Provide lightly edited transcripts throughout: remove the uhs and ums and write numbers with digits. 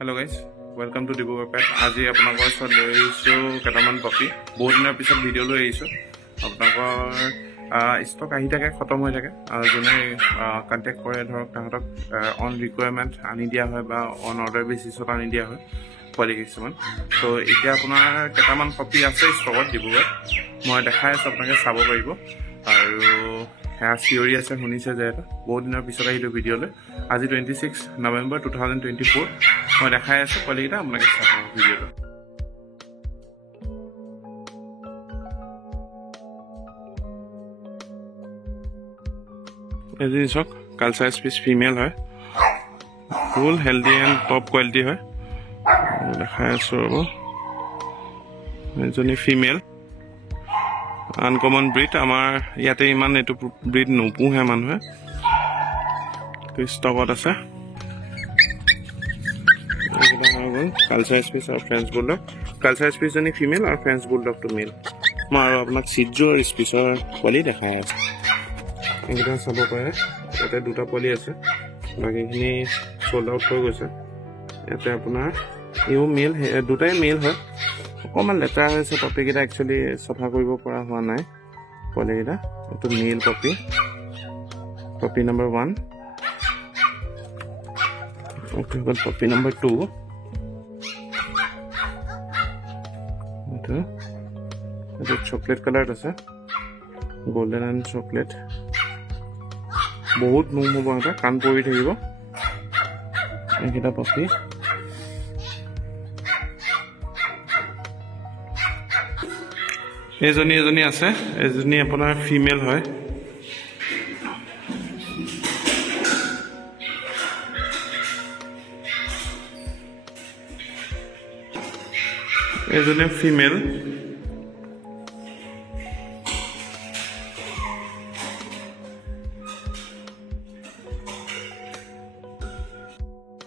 Hello guys, welcome to Dibu Pet. আজি আপোনালোকৰ ওচৰত লৈ আহিছোঁ কেইটামান পপি। বহুত দিনৰ পিছত ভিডিঅ' লৈ আহিছোঁ। আপোনালোকৰ ষ্টক আহি থাকে, খতম হৈ থাকে। যোনে কণ্টেক্ট কৰে ধৰক তাহাঁতক অন ৰিকুৱাৰমেণ্ট আনি দিয়া হয় বা অন অৰ্ডাৰ বেচিছত আনি দিয়া হয় পোৱালি কিছুমান। ত' এতিয়া আপোনাৰ কেইটামান পপি আছে ষ্টকত ডিব্ৰুগড়ত। মই দেখাই আছোঁ, আপোনালোকে চাব পাৰিব। আৰু সেয়া চিঞৰি আছে, শুনিছে যিহেতু বহুত দিনৰ পিছত আহিলোঁ ভিডিঅ'লৈ। আজি 26 নৱেম্বৰ 2024 মই দেখাই আছোঁ পোৱালিকেইটা, আপোনালোকে চাব ভিডিঅ'টো। এজনী চাওক, কালচাৰ স্পিচ ফিমেল হয়, ফুল হেল্ডি এণ্ড টপ কোৱালিটি হয়। দেখাই আছোঁ ৰ'ব, এজনী ফিমেল আনকমন ব্ৰিড। আমাৰ ইয়াতে ইমান এইটো ব্ৰিড নোপোহে মানুহে, ষ্টকত আছে। হৈ গ'ল কালচাৰ স্পিচ আৰু ফ্ৰেঞ্চ বুলডগ। কালচাৰ স্পিচজনী ফিমেল আৰু ফ্ৰেঞ্চ বুলডগটো মেল। মই আৰু আপোনাক চিজু আৰু স্পিচৰ পোৱালি দেখাই আছোঁ। এইকেইটা চাব পাৰে, ইয়াতে দুটা পোৱালি আছে, বাকীখিনি চল্ড আউট হৈ গৈছে। ইয়াতে আপোনাৰ ইও মেল, দুটাই মেল হয়। অকণমান লেতেৰা হৈছে পপিকেইটা, একচুৱেলি চফা কৰিব পৰা হোৱা নাই পোৱালিকেইটা। এইটো মেল পপি, পপি নম্বৰ 1। পপি নম্বৰ 2। এইটো চকলেট কালাৰত আছে, গল্ডেন এণ্ড চকলেট। বহুত নোম হ'ব, এটা কাণ পৰি থাকিব এইকেইটা পপি। এজনী আছে, এজনী আপোনাৰ ফিমেল হয়। এজনী ফিমেল।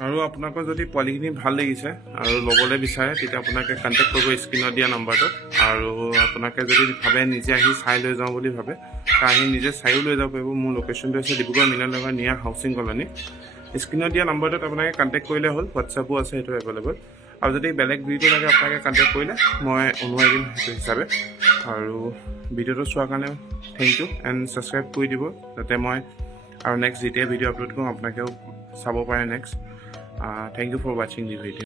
আৰু আপোনালোকৰ যদি পোৱালিখিনি ভাল লাগিছে আৰু ল'বলৈ বিচাৰে, তেতিয়া আপোনালোকে কণ্টেক্ট কৰিব স্ক্ৰীণত দিয়া নম্বৰটোত। আৰু আপোনালোকে যদি ভাবে নিজে আহি চাই লৈ যাওঁ বুলি ভাবে, আহি নিজে চাইও লৈ যাব পাৰিব। মোৰ লোকেশ্যনটো হৈছে ডিব্ৰুগড় মিলননগৰ নিয়াৰ হাউচিং কলনী। স্ক্ৰীণত দিয়া নম্বৰটোত আপোনালোকে কণ্টেক্ট কৰিলে হ'ল, হোৱাটছআপো আছে, সেইটো এভেইলেবল। আৰু যদি বেলেগ ভিডিঅ' লাগে আপোনালোকে কণ্টেক্ট কৰিলে মই অনুৱাই দিম সেইটো হিচাপে। আৰু ভিডিঅ'টো চোৱাৰ কাৰণে থেংক ইউ, এণ্ড ছাবস্ক্ৰাইব কৰি দিব, যাতে মই আৰু নেক্সট যেতিয়া ভিডিঅ' আপলোড কৰোঁ আপোনালোকেও চাব পাৰে next. Thank you for watching the video.